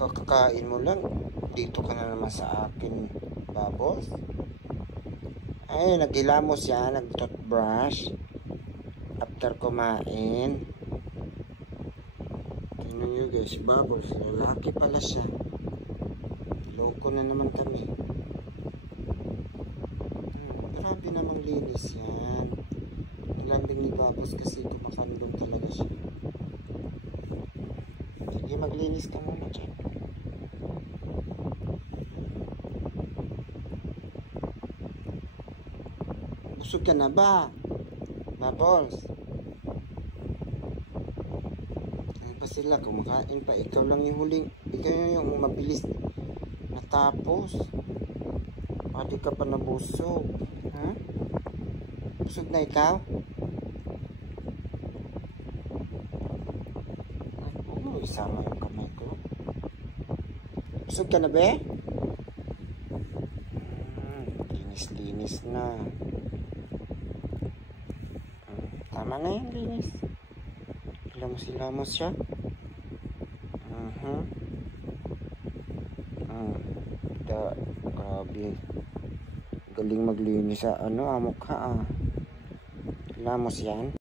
Kakakain mo lang. Dito ka na naman sa akin, Bubbles. Ay, naghilamos yan. Nag-toothbrush. After kumain. Tingnan nyo guys, Bubbles. Lalaki pala siya. Loko na naman kami. Grabe namang linis yan. Lambing ni Bubbles kasi kumakandong talaga siya. Sige, maglinis ka muna dyan. Busog ka na ba? Bubbles? Ano pa sila? Kumakain pa. Ikaw lang yung huling. Ikaw yung mabilis natapos. Pati ka pa nabusog. Ha? Busog na ikaw? Ay, ano? Isama yung kamay ko. Busog ka na be? Linis-linis na. Tama na yan, linis. Hilamos-hilamos siya. Grabe. Galing maglinis sa ano, mukha ah. Hilamos yan.